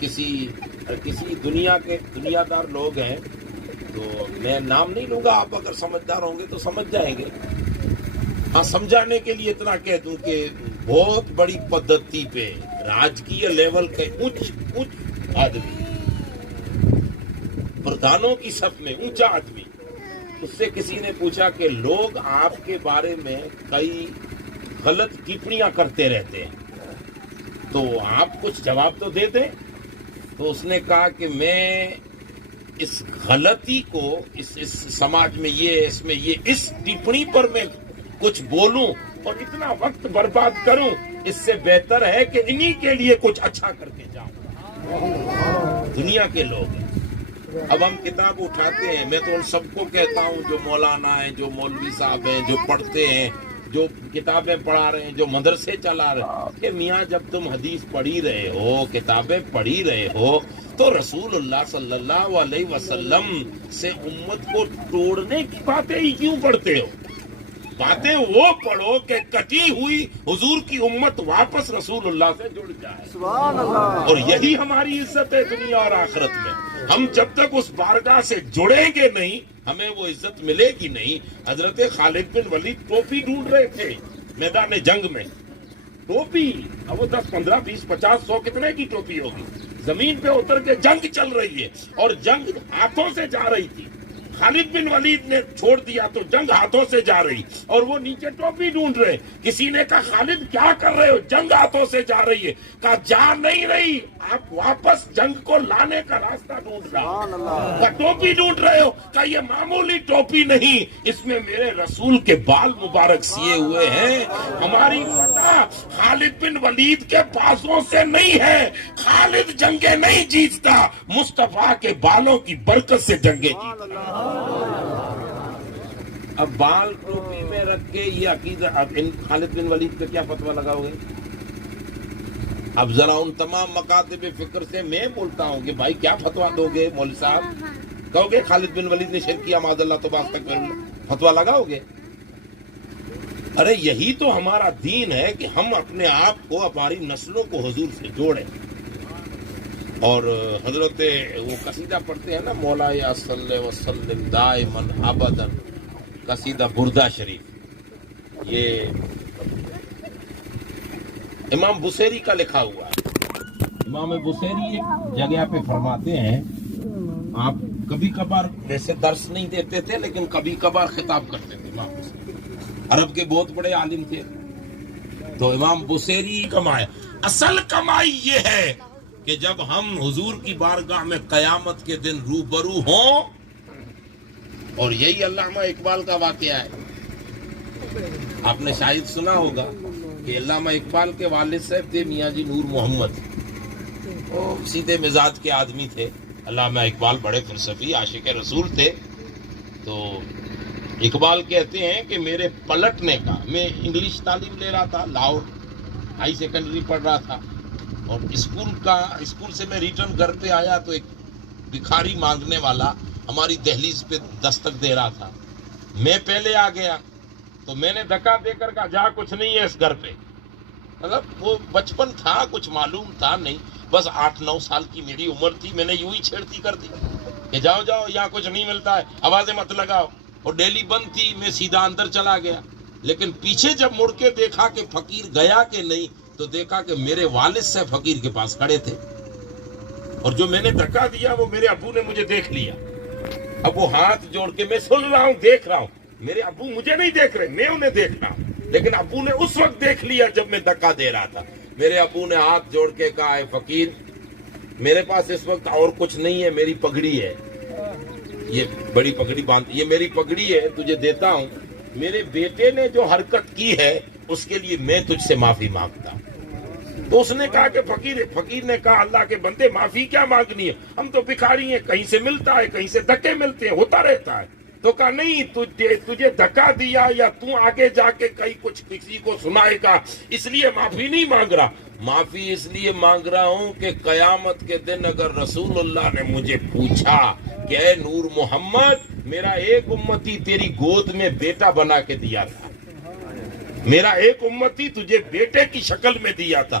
کسی دنیا دار لوگ ہیں، تو میں نام نہیں لوں گا، آپ اگر سمجھدار ہوں گے تو سمجھ جائیں گے. ہاں، سمجھانے کے لیے اتنا کہہ دوں کہ بہت بڑی پدھتی پہ راجکیہ لیول کے اونچ آدمی، پردھانوں کی صف میں اونچا آدمی، اس سے کسی نے پوچھا کہ لوگ آپ کے بارے میں کئی غلط ٹپڑیاں کرتے رہتے ہیں، تو آپ کچھ جواب تو دے دیں. تو اس نے کہا کہ میں اس غلطی کو اس سماج میں اس ٹپڑی پر میں کچھ بولوں اور اتنا وقت برباد کروں، اس سے بہتر ہے کہ انہی کے لیے کچھ اچھا کر کے جاؤں. دنیا کے لوگ ہیں. اب ہم کتاب اٹھاتے ہیں، میں تو ان سب کو کہتا ہوں جو مولانا ہیں، جو مولوی صاحب ہیں، جو پڑھتے ہیں، جو کتابیں پڑھا رہے ہیں، جو مدرسے چلا رہے ہیں، کہ میاں جب تم حدیث پڑھی رہے ہو، کتابیں پڑھی رہے ہو، تو رسول اللہ صلی اللہ علیہ وسلم سے امت کو توڑنے کی باتیں ہی کیوں پڑھتے ہو؟ باتیں وہ پڑھو کہ کٹی ہوئی حضور کی امت واپس رسول اللہ سے جڑ جائے. سبحان اللہ. اور یہی ہماری عزت ہے دنیا اور آخرت میں. ہم جب تک اس بارگاہ سے جڑیں گے نہیں، ہمیں وہ عزت ملے گی نہیں. حضرت خالد بن ولید ٹوپی ڈھونڈ رہے تھے میدان جنگ میں. ٹوپی، اب وہ 10 15 20 50 100 کتنے کی ٹوپی ہوگی؟ زمین پہ اتر کے جنگ چل رہی ہے اور جنگ ہاتھوں سے جا رہی تھی. خالد بن ولید نے چھوڑ دیا تو جنگ ہاتھوں سے جا رہی اور وہ نیچے ٹوپی ڈھونڈ رہے. کسی نے کہا خالد کیا کر رہے ہو؟ جنگ ہاتھوں سے جا رہی ہے. کہا جا نہیں رہی، آپ واپس جنگ کو لانے کا راستہ ڈھونڈ رہا. کہا ٹوپی ڈھونڈ رہے ہو؟ کہا یہ معمولی ٹوپی نہیں، اس میں میرے رسول کے بال مبارک سیے ہوئے ہیں. ہماری فتح خالد بن ولید کے بازوں سے نہیں ہے. خالد جنگیں نہیں جیتتا، مصطفیٰ کے بالوں کی برکت سے جنگیں جیتتا. اب بال ٹوپی میں رکھ کے یہ عقیدہ، اب ان خالد بن ولید کا کیا فتویٰ لگاؤ گے؟ اب ذرا ان تمام مکاتب فکر سے میں بولتا ہوں کہ بھائی کیا فتویٰ دو گے مولوی صاحب؟ کہو گے خالد بن ولید نے شرک کیا معاذ اللہ تو باز تک فتویٰ لگاؤ گے؟ ارے یہی تو ہمارا دین ہے کہ ہم اپنے آپ کو، ہماری نسلوں کو حضور سے جوڑیں. اور حضرت وہ قصیدہ پڑھتے ہیں نا، مولا یا صلی وسلم دائما ابدا، قصیدہ بردہ شریف، یہ امام بصیری کا لکھا ہوا ہے. امام بصیری ایک جگہ پہ فرماتے ہیں، آپ کبھی کبھار ویسے درس نہیں دیتے تھے لیکن کبھی کبھار خطاب کرتے تھے. امام بصیری عرب کے بہت بڑے عالم تھے. تو امام بصیری کمایا، اصل کمائی یہ ہے کہ جب ہم حضور کی بارگاہ میں قیامت کے دن روبرو ہوں، اور یہی علامہ اقبال کا واقعہ ہے. آپ نے شاید سنا ہوگا کہ علامہ اقبال کے والد صاحب تھے میاں جی نور محمد. وہ سیدھے مزاج کے آدمی تھے. علامہ اقبال بڑے فلسفی عاشق رسول تھے. تو اقبال کہتے ہیں کہ میرے پلٹنے کا، میں انگلش تعلیم لے رہا تھا، لاہور ہائی سیکنڈری پڑھ رہا تھا، اور اسکول سے میں ریٹرن گھر پہ آیا تو ایک بھکاری مانگنے والا ہماری دہلیز پہ دستک دے رہا تھا. میں پہلے آ گیا تو میں نے دھکا دے کر کہا جا کچھ نہیں ہے اس گھر پہ. مطلب وہ بچپن تھا، کچھ معلوم تھا نہیں، بس 8-9 سال کی میری عمر تھی. میں نے یوں ہی چھیڑتی کر دی کہ جاؤ جاؤ یہاں کچھ نہیں ملتا ہے، آوازیں مت لگاؤ. اور ڈیلی بند تھی، میں سیدھا اندر چلا گیا. لیکن پیچھے جب مڑ کے دیکھا کہ فقیر گیا کہ نہیں، تو دیکھا کہ میرے والد سے فقیر کے پاس کھڑے تھے. اور جو میں نے دھکا دیا وہ میرے ابو نے مجھے دیکھ لیا. اب وہ ہاتھ جوڑ کے، میں سن رہا ہوں، دیکھ رہا ہوں، میرے ابو مجھے نہیں دیکھ رہے، میں انہیں دیکھ رہا ہوں. لیکن ابو نے اس وقت دیکھ لیا جب میں دھکا دے رہا تھا. میرے ابو نے ہاتھ جوڑ کے کہا، اے فقیر، میرے پاس اس وقت اور کچھ نہیں ہے، میری پگڑی ہے، یہ بڑی پگڑی باندھ، یہ میری پگڑی ہے، تجھے دیتا ہوں. میرے بیٹے نے جو حرکت کی ہے اس کے لیے میں تجھ سے معافی مانگتا ہوں. تو اس نے کہا کہ فقیر نے کہا، اللہ کے بندے معافی کیا مانگنی ہے، ہم تو بھکاری ہیں، کہیں سے ملتا ہے کہیں سے دھکے ملتے ہیں، ہوتا رہتا ہے. تو کہا نہیں، تجھے دھکا دیا یا تو آگے جا کے کہیں کچھ کسی کو سنائے گا، اس لیے معافی نہیں مانگ رہا. معافی اس لیے مانگ رہا ہوں کہ قیامت کے دن اگر رسول اللہ نے مجھے پوچھا کہ اے نور محمد، میرا ایک امتی تیری گود میں بیٹا بنا کے دیا تھا، میرا ایک امتی تجھے بیٹے کی شکل میں دیا تھا،